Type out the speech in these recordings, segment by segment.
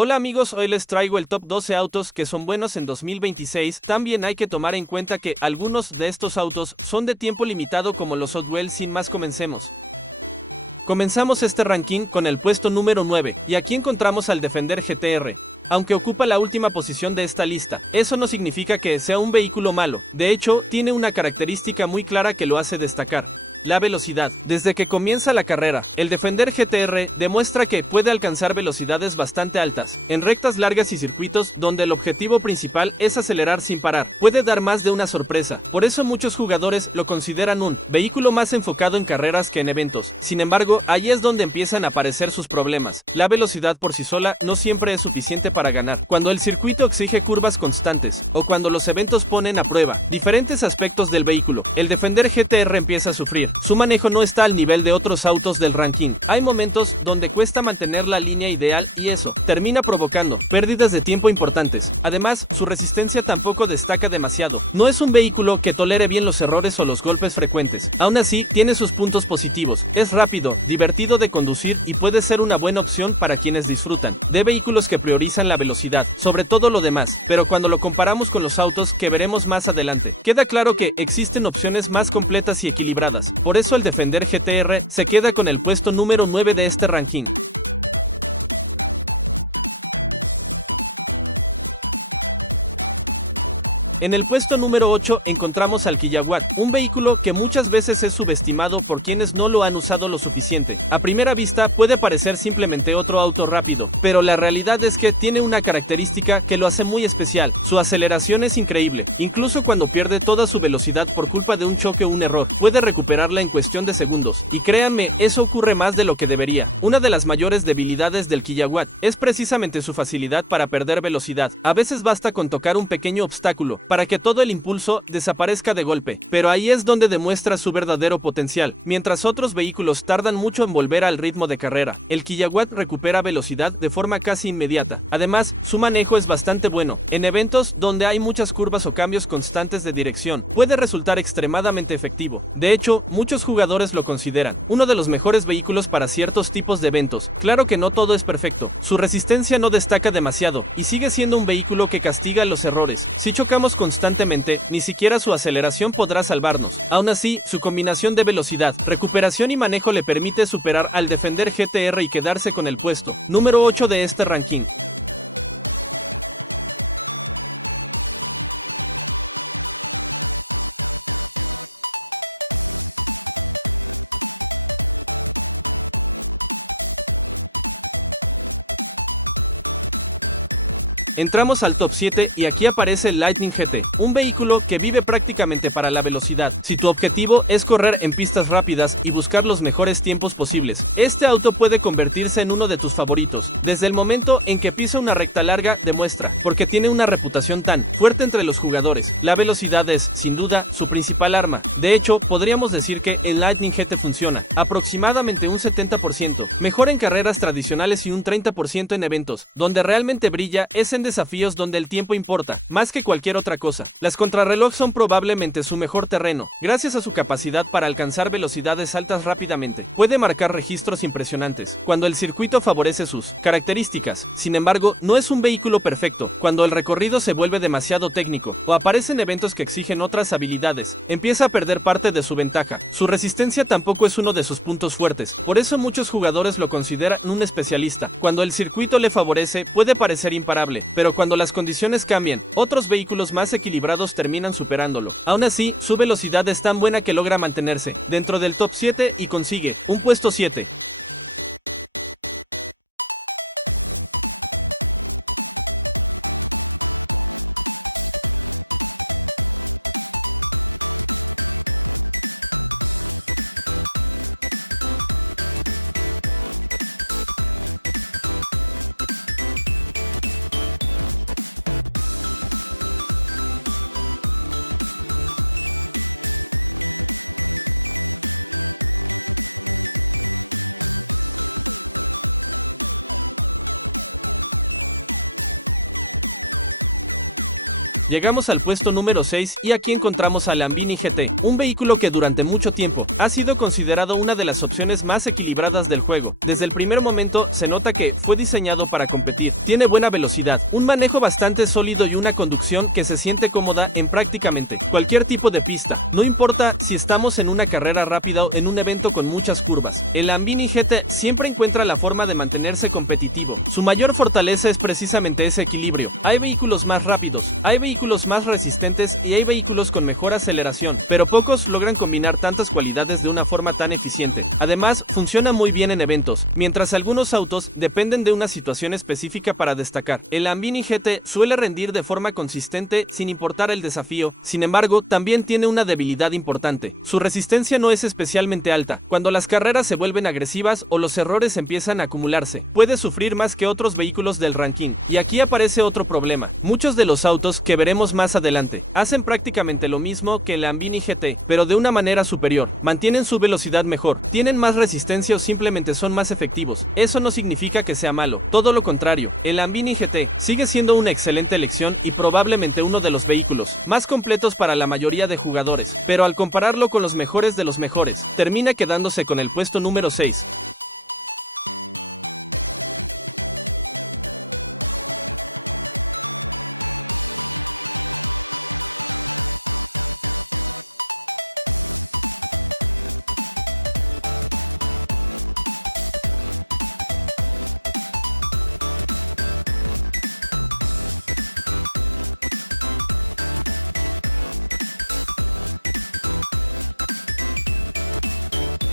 Hola amigos, hoy les traigo el top 12 autos que son buenos en 2026. También hay que tomar en cuenta que algunos de estos autos son de tiempo limitado como los Hot Wheels. Sin más, comencemos. Comenzamos este ranking con el puesto número 9, y aquí encontramos al Defender GT-R. Aunque ocupa la última posición de esta lista, eso no significa que sea un vehículo malo. De hecho, tiene una característica muy clara que lo hace destacar: la velocidad. Desde que comienza la carrera, el Defender GT-R demuestra que puede alcanzar velocidades bastante altas, en rectas largas y circuitos donde el objetivo principal es acelerar sin parar. Puede dar más de una sorpresa, por eso muchos jugadores lo consideran un vehículo más enfocado en carreras que en eventos. Sin embargo, ahí es donde empiezan a aparecer sus problemas. La velocidad por sí sola no siempre es suficiente para ganar. Cuando el circuito exige curvas constantes, o cuando los eventos ponen a prueba diferentes aspectos del vehículo, el Defender GT-R empieza a sufrir. Su manejo no está al nivel de otros autos del ranking. Hay momentos donde cuesta mantener la línea ideal y eso termina provocando pérdidas de tiempo importantes. Además, su resistencia tampoco destaca demasiado. No es un vehículo que tolere bien los errores o los golpes frecuentes. Aún así, tiene sus puntos positivos. Es rápido, divertido de conducir y puede ser una buena opción para quienes disfrutan de vehículos que priorizan la velocidad, sobre todo lo demás. Pero cuando lo comparamos con los autos que veremos más adelante, queda claro que existen opciones más completas y equilibradas. Por eso el Defender GT-R se queda con el puesto número 9 de este ranking. En el puesto número 8 encontramos al Kia Watt, un vehículo que muchas veces es subestimado por quienes no lo han usado lo suficiente. A primera vista puede parecer simplemente otro auto rápido, pero la realidad es que tiene una característica que lo hace muy especial: su aceleración es increíble. Incluso cuando pierde toda su velocidad por culpa de un choque o un error, puede recuperarla en cuestión de segundos. Y créanme, eso ocurre más de lo que debería. Una de las mayores debilidades del Kia Watt es precisamente su facilidad para perder velocidad. A veces basta con tocar un pequeño obstáculo para que todo el impulso desaparezca de golpe, pero ahí es donde demuestra su verdadero potencial. Mientras otros vehículos tardan mucho en volver al ritmo de carrera, el Kia Watt recupera velocidad de forma casi inmediata. Además, su manejo es bastante bueno. En eventos donde hay muchas curvas o cambios constantes de dirección, puede resultar extremadamente efectivo. De hecho, muchos jugadores lo consideran uno de los mejores vehículos para ciertos tipos de eventos. Claro que no todo es perfecto. Su resistencia no destaca demasiado y sigue siendo un vehículo que castiga los errores. Si chocamos constantemente, ni siquiera su aceleración podrá salvarnos. Aún así, su combinación de velocidad, recuperación y manejo le permite superar al Defender GT-R y quedarse con el puesto número 8 de este ranking. Entramos al top 7 y aquí aparece el Lightning GT, un vehículo que vive prácticamente para la velocidad. Si tu objetivo es correr en pistas rápidas y buscar los mejores tiempos posibles, este auto puede convertirse en uno de tus favoritos. Desde el momento en que pisa una recta larga, demuestra, porque tiene una reputación tan fuerte entre los jugadores. La velocidad es, sin duda, su principal arma. De hecho, podríamos decir que el Lightning GT funciona aproximadamente un 70%, mejor en carreras tradicionales y un 30% en eventos. Donde realmente brilla es en desafíos donde el tiempo importa, más que cualquier otra cosa. Las contrarreloj son probablemente su mejor terreno, gracias a su capacidad para alcanzar velocidades altas rápidamente. Puede marcar registros impresionantes cuando el circuito favorece sus características. Sin embargo, no es un vehículo perfecto. Cuando el recorrido se vuelve demasiado técnico o aparecen eventos que exigen otras habilidades, empieza a perder parte de su ventaja. Su resistencia tampoco es uno de sus puntos fuertes, por eso muchos jugadores lo consideran un especialista. Cuando el circuito le favorece, puede parecer imparable, pero cuando las condiciones cambian, otros vehículos más equilibrados terminan superándolo. Aún así, su velocidad es tan buena que logra mantenerse dentro del top 7 y consigue un puesto 7. Llegamos al puesto número 6 y aquí encontramos al Lamborghini GT, un vehículo que durante mucho tiempo ha sido considerado una de las opciones más equilibradas del juego. Desde el primer momento se nota que fue diseñado para competir, tiene buena velocidad, un manejo bastante sólido y una conducción que se siente cómoda en prácticamente cualquier tipo de pista, no importa si estamos en una carrera rápida o en un evento con muchas curvas. El Lamborghini GT siempre encuentra la forma de mantenerse competitivo. Su mayor fortaleza es precisamente ese equilibrio. Hay vehículos más rápidos, hay vehículos más resistentes y hay vehículos con mejor aceleración, pero pocos logran combinar tantas cualidades de una forma tan eficiente. Además, funciona muy bien en eventos, mientras algunos autos dependen de una situación específica para destacar. El Lamborghini GT suele rendir de forma consistente sin importar el desafío. Sin embargo, también tiene una debilidad importante. Su resistencia no es especialmente alta. Cuando las carreras se vuelven agresivas o los errores empiezan a acumularse, puede sufrir más que otros vehículos del ranking. Y aquí aparece otro problema. Muchos de los autos que veremos más adelante hacen prácticamente lo mismo que el Lamborghini GT, pero de una manera superior. Mantienen su velocidad mejor, tienen más resistencia o simplemente son más efectivos. Eso no significa que sea malo, todo lo contrario. El Lamborghini GT sigue siendo una excelente elección y probablemente uno de los vehículos más completos para la mayoría de jugadores, pero al compararlo con los mejores de los mejores, termina quedándose con el puesto número 6.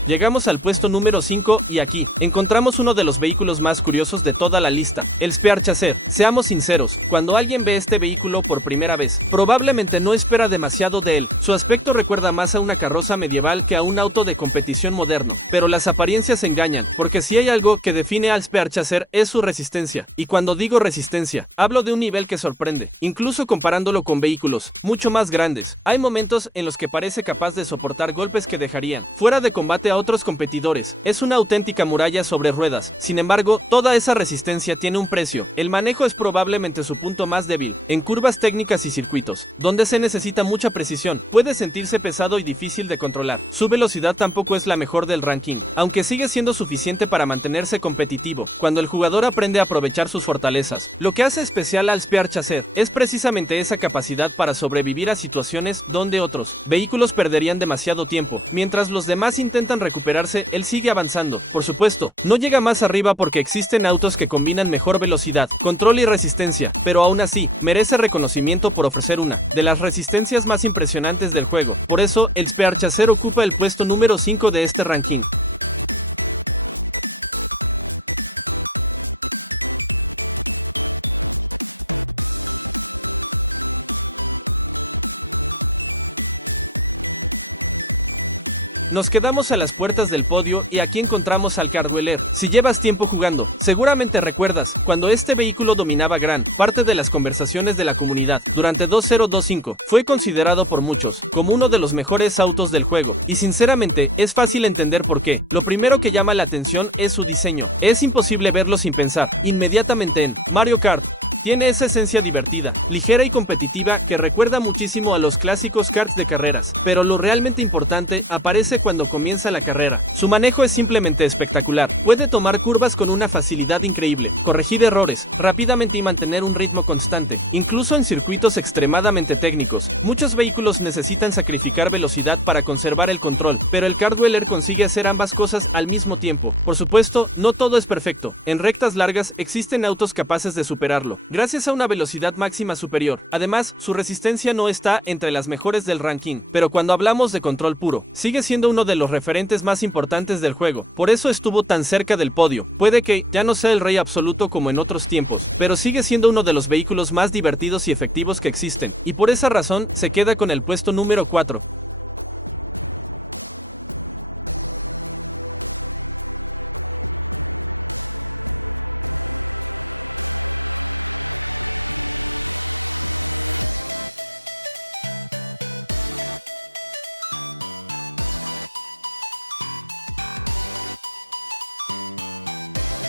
Llegamos al puesto número 5 y aquí encontramos uno de los vehículos más curiosos de toda la lista, el Spear Chaser. Seamos sinceros, cuando alguien ve este vehículo por primera vez, probablemente no espera demasiado de él. Su aspecto recuerda más a una carroza medieval que a un auto de competición moderno, pero las apariencias engañan, porque si hay algo que define al Spear Chaser es su resistencia. Y cuando digo resistencia, hablo de un nivel que sorprende, incluso comparándolo con vehículos mucho más grandes. Hay momentos en los que parece capaz de soportar golpes que dejarían fuera de combate a otros competidores. Es una auténtica muralla sobre ruedas. Sin embargo, toda esa resistencia tiene un precio. El manejo es probablemente su punto más débil. En curvas técnicas y circuitos, donde se necesita mucha precisión, puede sentirse pesado y difícil de controlar. Su velocidad tampoco es la mejor del ranking, aunque sigue siendo suficiente para mantenerse competitivo cuando el jugador aprende a aprovechar sus fortalezas. Lo que hace especial al Spear Chaser es precisamente esa capacidad para sobrevivir a situaciones donde otros vehículos perderían demasiado tiempo. Mientras los demás intentan recuperarse, él sigue avanzando. Por supuesto, no llega más arriba porque existen autos que combinan mejor velocidad, control y resistencia, pero aún así, merece reconocimiento por ofrecer una de las resistencias más impresionantes del juego. Por eso, el Spear Chaser ocupa el puesto número 5 de este ranking. Nos quedamos a las puertas del podio y aquí encontramos al Car Dweller. Si llevas tiempo jugando, seguramente recuerdas cuando este vehículo dominaba gran parte de las conversaciones de la comunidad. Durante 2025 fue considerado por muchos como uno de los mejores autos del juego y sinceramente es fácil entender por qué. Lo primero que llama la atención es su diseño. Es imposible verlo sin pensar inmediatamente en Mario Kart. Tiene esa esencia divertida, ligera y competitiva que recuerda muchísimo a los clásicos karts de carreras, pero lo realmente importante aparece cuando comienza la carrera. Su manejo es simplemente espectacular, puede tomar curvas con una facilidad increíble, corregir errores rápidamente y mantener un ritmo constante, incluso en circuitos extremadamente técnicos. Muchos vehículos necesitan sacrificar velocidad para conservar el control, pero el Car Dweller consigue hacer ambas cosas al mismo tiempo. Por supuesto, no todo es perfecto, en rectas largas existen autos capaces de superarlo, gracias a una velocidad máxima superior. Además, su resistencia no está entre las mejores del ranking, pero cuando hablamos de control puro, sigue siendo uno de los referentes más importantes del juego. Por eso estuvo tan cerca del podio. Puede que ya no sea el rey absoluto como en otros tiempos, pero sigue siendo uno de los vehículos más divertidos y efectivos que existen, y por esa razón se queda con el puesto número 4.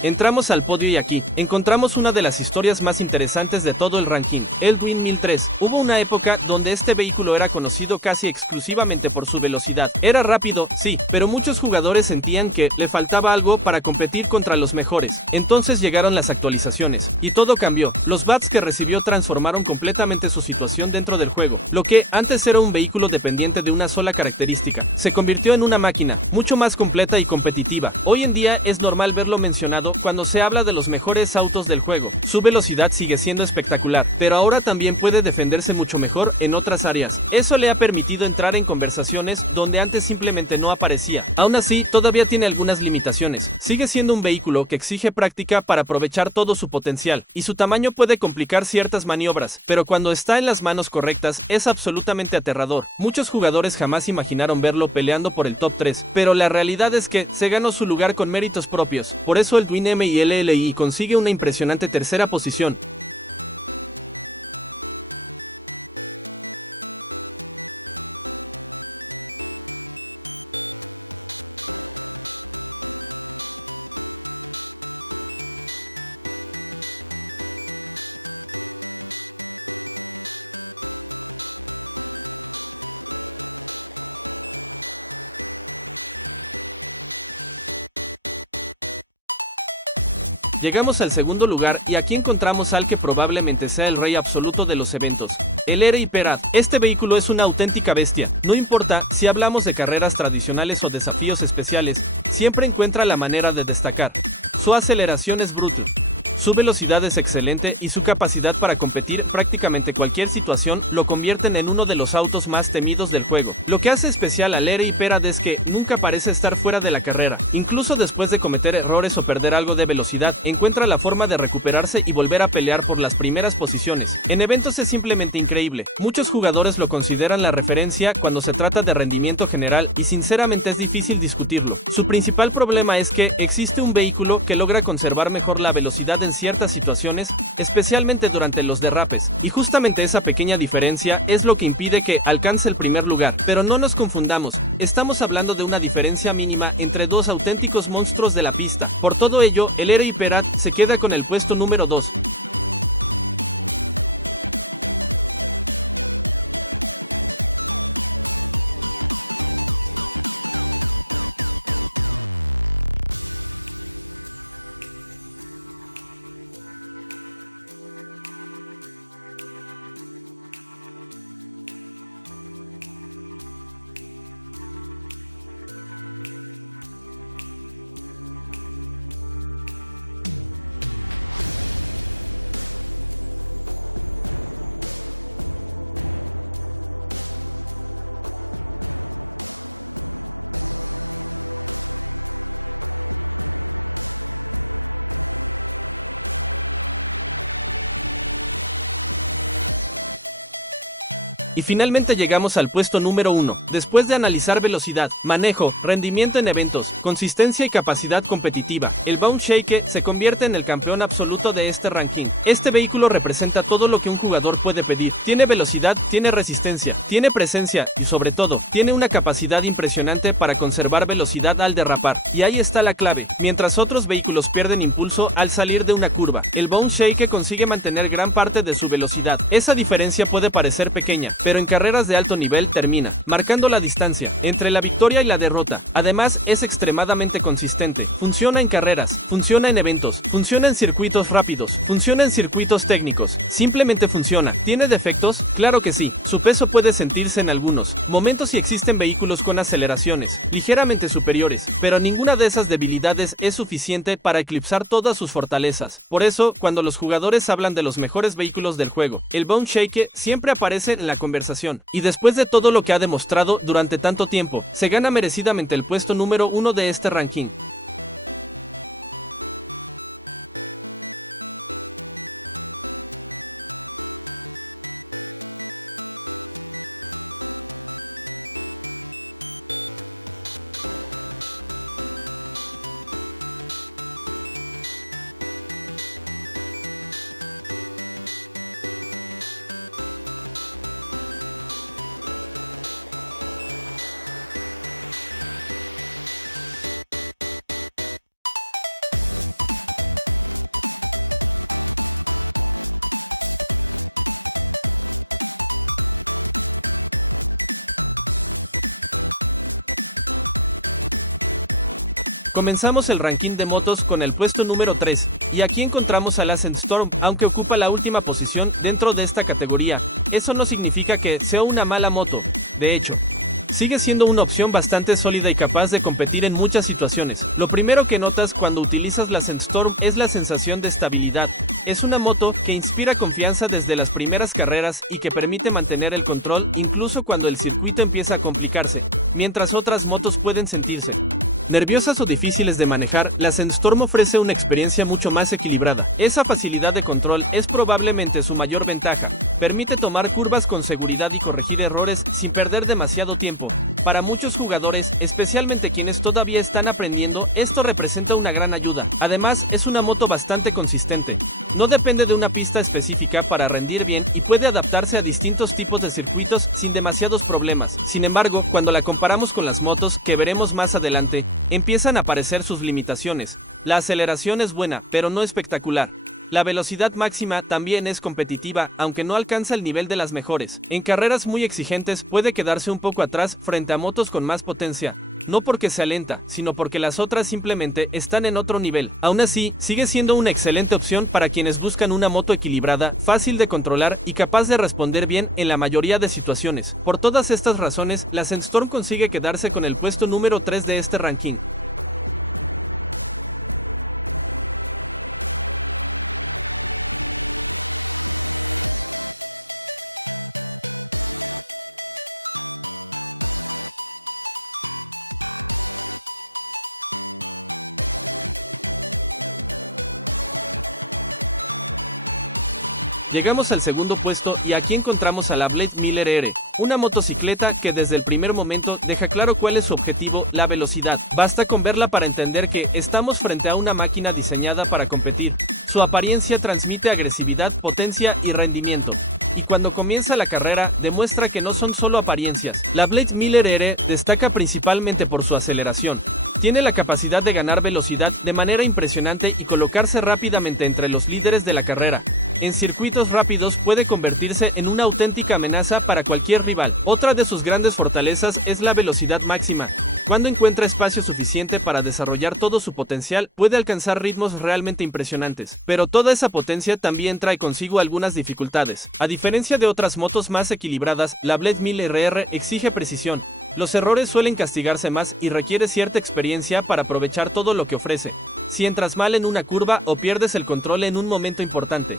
Entramos al podio y aquí encontramos una de las historias más interesantes de todo el ranking, el Dream 1003. Hubo una época donde este vehículo era conocido casi exclusivamente por su velocidad. Era rápido, sí, pero muchos jugadores sentían que le faltaba algo para competir contra los mejores. Entonces llegaron las actualizaciones, y todo cambió. Los bugs que recibió transformaron completamente su situación dentro del juego. Lo que antes era un vehículo dependiente de una sola característica, se convirtió en una máquina, mucho más completa y competitiva. Hoy en día es normal verlo mencionado cuando se habla de los mejores autos del juego. Su velocidad sigue siendo espectacular, pero ahora también puede defenderse mucho mejor en otras áreas. Eso le ha permitido entrar en conversaciones donde antes simplemente no aparecía. Aún así, todavía tiene algunas limitaciones. Sigue siendo un vehículo que exige práctica para aprovechar todo su potencial, y su tamaño puede complicar ciertas maniobras, pero cuando está en las manos correctas es absolutamente aterrador. Muchos jugadores jamás imaginaron verlo peleando por el top 3, pero la realidad es que se ganó su lugar con méritos propios. Por eso el Dream MILLI consigue una impresionante tercera posición. Llegamos al segundo lugar y aquí encontramos al que probablemente sea el rey absoluto de los eventos, el RI Perat. Este vehículo es una auténtica bestia. No importa si hablamos de carreras tradicionales o desafíos especiales, siempre encuentra la manera de destacar. Su aceleración es brutal. Su velocidad es excelente y su capacidad para competir prácticamente cualquier situación lo convierten en uno de los autos más temidos del juego. Lo que hace especial al RI Perat es que nunca parece estar fuera de la carrera. Incluso después de cometer errores o perder algo de velocidad, encuentra la forma de recuperarse y volver a pelear por las primeras posiciones. En eventos es simplemente increíble. Muchos jugadores lo consideran la referencia cuando se trata de rendimiento general y sinceramente es difícil discutirlo. Su principal problema es que existe un vehículo que logra conservar mejor la velocidad en ciertas situaciones, especialmente durante los derrapes, y justamente esa pequeña diferencia es lo que impide que alcance el primer lugar. Pero no nos confundamos, estamos hablando de una diferencia mínima entre dos auténticos monstruos de la pista. Por todo ello, el RI Perat se queda con el puesto número 2. Y finalmente llegamos al puesto número 1. Después de analizar velocidad, manejo, rendimiento en eventos, consistencia y capacidad competitiva, el Bounce Shake se convierte en el campeón absoluto de este ranking. Este vehículo representa todo lo que un jugador puede pedir. Tiene velocidad, tiene resistencia, tiene presencia y sobre todo, tiene una capacidad impresionante para conservar velocidad al derrapar. Y ahí está la clave. Mientras otros vehículos pierden impulso al salir de una curva, el Bounce Shake consigue mantener gran parte de su velocidad. Esa diferencia puede parecer pequeña, pero en carreras de alto nivel termina marcando la distancia entre la victoria y la derrota. Además, es extremadamente consistente. Funciona en carreras, funciona en eventos, funciona en circuitos rápidos, funciona en circuitos técnicos. Simplemente funciona. ¿Tiene defectos? Claro que sí. Su peso puede sentirse en algunos momentos y existen vehículos con aceleraciones ligeramente superiores, pero ninguna de esas debilidades es suficiente para eclipsar todas sus fortalezas. Por eso, cuando los jugadores hablan de los mejores vehículos del juego, el Bounce Shake siempre aparece en la conversación. Y después de todo lo que ha demostrado durante tanto tiempo, se gana merecidamente el puesto número 1 de este ranking. Comenzamos el ranking de motos con el puesto número 3, y aquí encontramos al Ascent Storm. Aunque ocupa la última posición dentro de esta categoría, eso no significa que sea una mala moto. De hecho, sigue siendo una opción bastante sólida y capaz de competir en muchas situaciones. Lo primero que notas cuando utilizas la Ascent Storm es la sensación de estabilidad. Es una moto que inspira confianza desde las primeras carreras y que permite mantener el control incluso cuando el circuito empieza a complicarse, mientras otras motos pueden sentirse nerviosas o difíciles de manejar. La Ascent Storm ofrece una experiencia mucho más equilibrada. Esa facilidad de control es probablemente su mayor ventaja. Permite tomar curvas con seguridad y corregir errores sin perder demasiado tiempo. Para muchos jugadores, especialmente quienes todavía están aprendiendo, esto representa una gran ayuda. Además, es una moto bastante consistente. No depende de una pista específica para rendir bien y puede adaptarse a distintos tipos de circuitos sin demasiados problemas. Sin embargo, cuando la comparamos con las motos que veremos más adelante, empiezan a aparecer sus limitaciones. La aceleración es buena, pero no espectacular. La velocidad máxima también es competitiva, aunque no alcanza el nivel de las mejores. En carreras muy exigentes puede quedarse un poco atrás frente a motos con más potencia. No porque sea lenta, sino porque las otras simplemente están en otro nivel. Aún así, sigue siendo una excelente opción para quienes buscan una moto equilibrada, fácil de controlar y capaz de responder bien en la mayoría de situaciones. Por todas estas razones, la Ascent Storm consigue quedarse con el puesto número 3 de este ranking. Llegamos al segundo puesto y aquí encontramos a la Blade Miller R, una motocicleta que desde el primer momento deja claro cuál es su objetivo: la velocidad. Basta con verla para entender que estamos frente a una máquina diseñada para competir. Su apariencia transmite agresividad, potencia y rendimiento. Y cuando comienza la carrera, demuestra que no son solo apariencias. La Blade Miller R destaca principalmente por su aceleración. Tiene la capacidad de ganar velocidad de manera impresionante y colocarse rápidamente entre los líderes de la carrera. En circuitos rápidos puede convertirse en una auténtica amenaza para cualquier rival. Otra de sus grandes fortalezas es la velocidad máxima. Cuando encuentra espacio suficiente para desarrollar todo su potencial, puede alcanzar ritmos realmente impresionantes. Pero toda esa potencia también trae consigo algunas dificultades. A diferencia de otras motos más equilibradas, la Blade Miller R exige precisión. Los errores suelen castigarse más y requiere cierta experiencia para aprovechar todo lo que ofrece. Si entras mal en una curva o pierdes el control en un momento importante,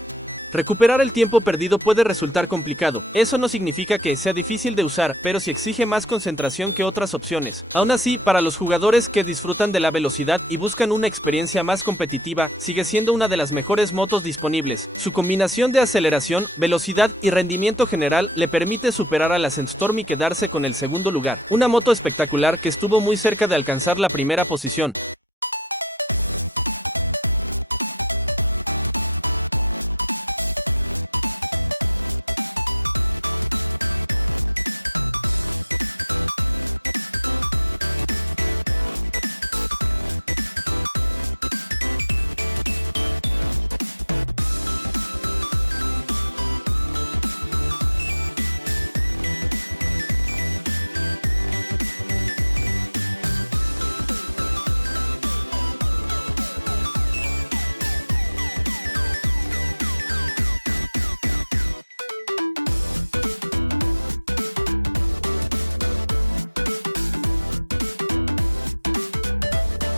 recuperar el tiempo perdido puede resultar complicado. Eso no significa que sea difícil de usar, pero sí exige más concentración que otras opciones. Aún así, para los jugadores que disfrutan de la velocidad y buscan una experiencia más competitiva, sigue siendo una de las mejores motos disponibles. Su combinación de aceleración, velocidad y rendimiento general le permite superar a la Ascent Storm y quedarse con el segundo lugar. Una moto espectacular que estuvo muy cerca de alcanzar la primera posición.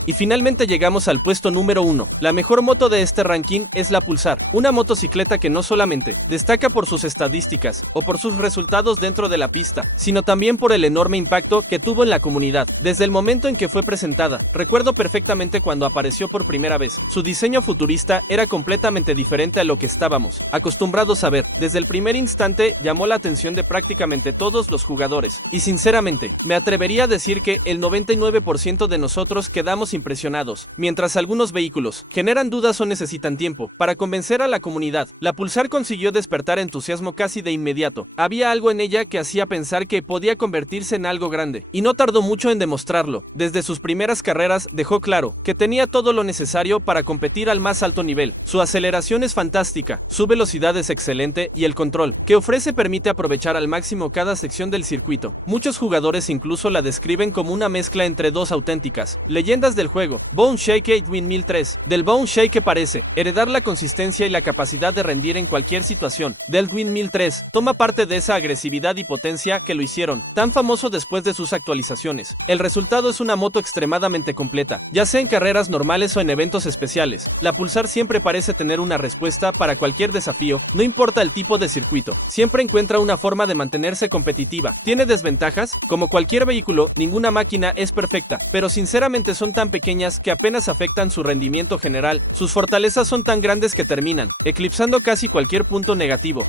Y finalmente llegamos al puesto número 1. La mejor moto de este ranking es la Pulsar, una motocicleta que no solamente destaca por sus estadísticas o por sus resultados dentro de la pista, sino también por el enorme impacto que tuvo en la comunidad. Desde el momento en que fue presentada, recuerdo perfectamente cuando apareció por primera vez. Su diseño futurista era completamente diferente a lo que estábamos acostumbrados a ver. Desde el primer instante llamó la atención de prácticamente todos los jugadores. Y sinceramente, me atrevería a decir que el 99% de nosotros quedamos impresionados. Mientras algunos vehículos generan dudas o necesitan tiempo para convencer a la comunidad, la Pulsar consiguió despertar entusiasmo casi de inmediato. Había algo en ella que hacía pensar que podía convertirse en algo grande, y no tardó mucho en demostrarlo. Desde sus primeras carreras dejó claro que tenía todo lo necesario para competir al más alto nivel. Su aceleración es fantástica, su velocidad es excelente y el control que ofrece permite aprovechar al máximo cada sección del circuito. Muchos jugadores incluso la describen como una mezcla entre dos auténticas leyendas del juego. Bone Shake 8003. Del Bone Shake parece heredar la consistencia y la capacidad de rendir en cualquier situación. Del 8003 toma parte de esa agresividad y potencia que lo hicieron tan famoso después de sus actualizaciones. El resultado es una moto extremadamente completa, ya sea en carreras normales o en eventos especiales. La Pulsar siempre parece tener una respuesta para cualquier desafío, no importa el tipo de circuito. Siempre encuentra una forma de mantenerse competitiva. ¿Tiene desventajas? Como cualquier vehículo, ninguna máquina es perfecta, pero sinceramente son tan pequeñas que apenas afectan su rendimiento general. Sus fortalezas son tan grandes que terminan eclipsando casi cualquier punto negativo.